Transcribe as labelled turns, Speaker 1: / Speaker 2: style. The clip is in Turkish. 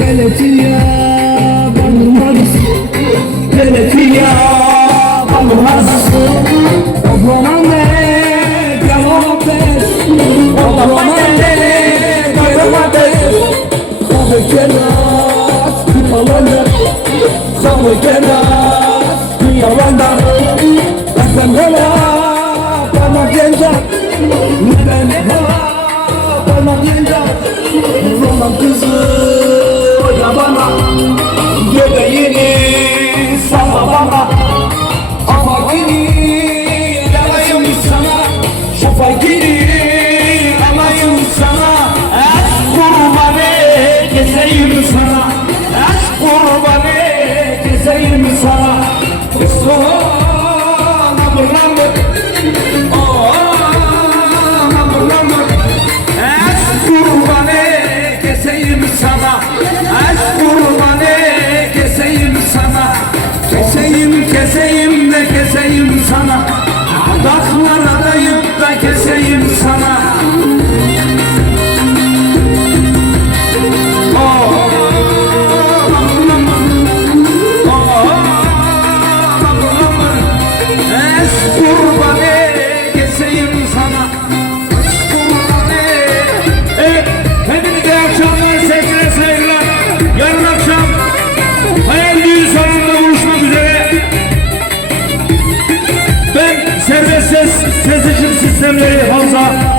Speaker 1: Belediye bandırmaz Belediye kenas Kupalanır Kahve kenas Dünyalanlar Ben hele Bana gelince Ben hele Bana gelince Roman kızı Oyna bana. Göbeğini Salla bana. Afakini Alayım sana. Şafakini Alayım sana. Aşk kurbanı Keseyim sana sana serbest ses, sezicim sistemleri havza.